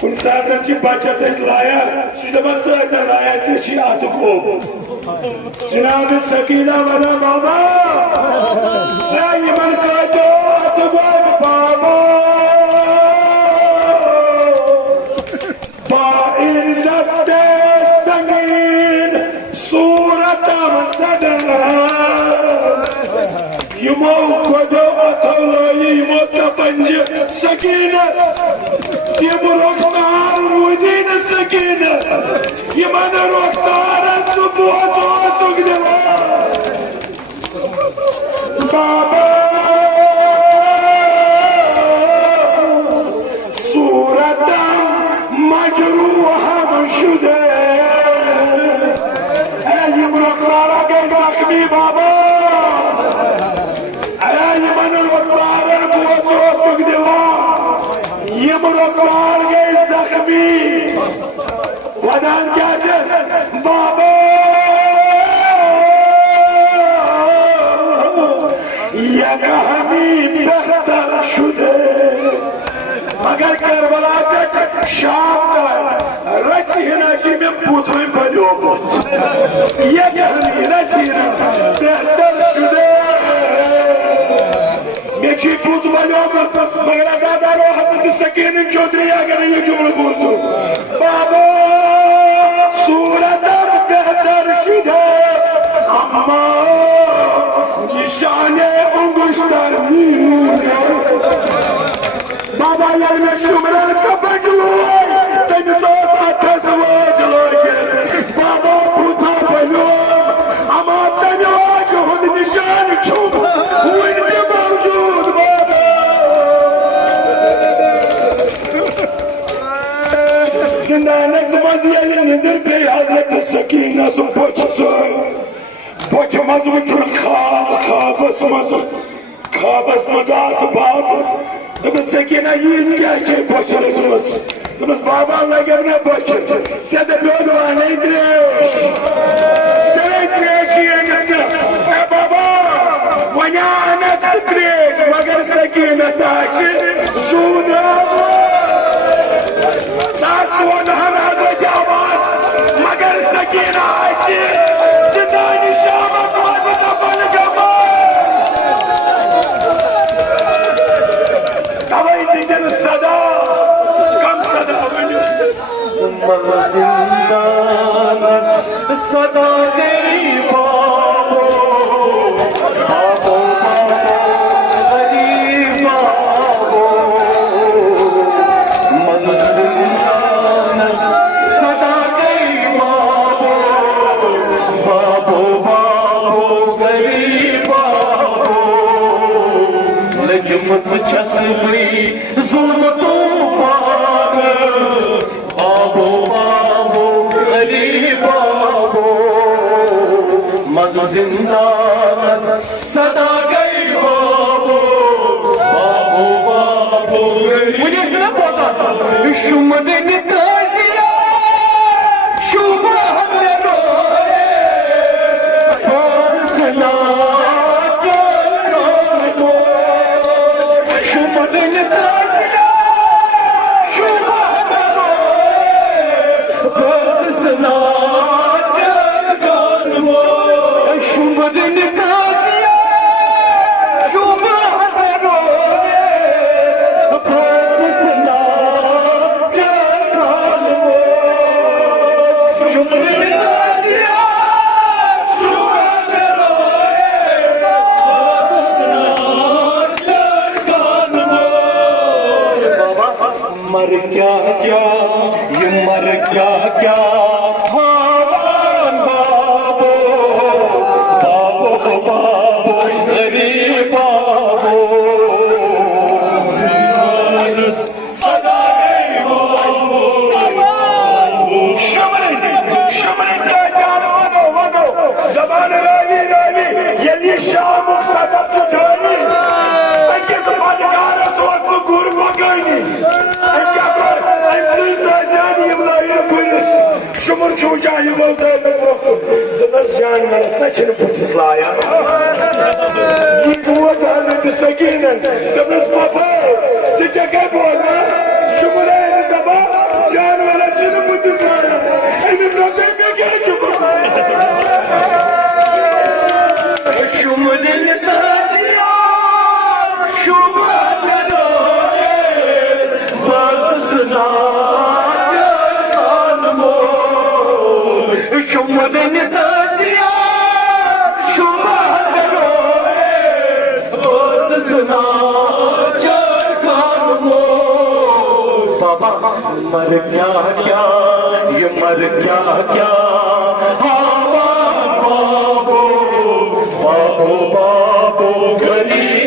कुछ साथ बच्चस लाया सह लाया अत गो जनाब सकीना वना बाबा यमन कहो अत गो बाबा बाइन दस्ते संगीन सूरत यमो कदो अथौलाई यमो तपंज सकीनत तिम रुखसार रुदीन सकीनत यमन रुखसारन छु बोसो तुगदवा बाबा सूरत मजरूहा शुदे यम रुखसारा के जख्मी बाबा यम रुखसार गए जख्मी वदान क्या जस बाबा यकहमी बेहतर शुदे मगर करबला पे शाम कर रची हिनाची में पूथों बलियो यकहमी रची बेहतर शुदे मेची पूत बलियो मगर आजादारो हजरत सकीन चौधरी अगर ये जुमला बोलूं बाबा सूरत बेहतर शुदा अम्मा निशाने उंगुश्तर बाबा यार में शुमरन का बजलो तेन सोस अठस वजलो बाबा पूता बलियो अमा तेन जो हुद निशान छुप हुए मौजूद जिंदानस मज़ियल निंदर पे हज़रत सकीना सु पोछ मज़ वुचन ख्वाबस मज़ आस बाब दोपस सकीना यीज क्या पोछ रचमस दोपस बाबा लगे ना पोछ से दोद वाने त्रेश ए बाबा वना अनक त्रेश मगर सकीना साश सूदा हजरत अब्बास मगर सकीना आशी जिंदानी शामत मज़ बन गमा तवई दिन सदा कम सदा बनो जिंदानस सदा तेरी बाबो बाबो गरीब बाबो छसबी जुल्म तो पाग बाबो बाबो गरीब बाबो मज़ जिंदानस सदा गई बाबो बाबो बाबो मुझे सुना पता शुमद निकाजिया शुभ हमने रोए फौसला मर क्या क्या ये मर क्या क्या बाबो बाबो बाबो गरीब बाबो सदा शुमरन का जान वगो जबान रावी रावी ये शाम सदा चुचानी अकिस पदकार सोस गुर मगनी शुमर चूचा ये बोलता है तो नस जान नस ना चिन पुतिस लाया ये सकीनन तमस पापा सिचा क्या बोलना शुक्र है दबा जान वाला शुरू बुद्धिमान ऐसे रोते में क्या चुप शुमन ताजिया शुभ बस ना जान मो शुमन ताजिया शुभ सुना बाबा मर क्या क्या ये मर क्या क्या बाबो बाबो बाबो गरीब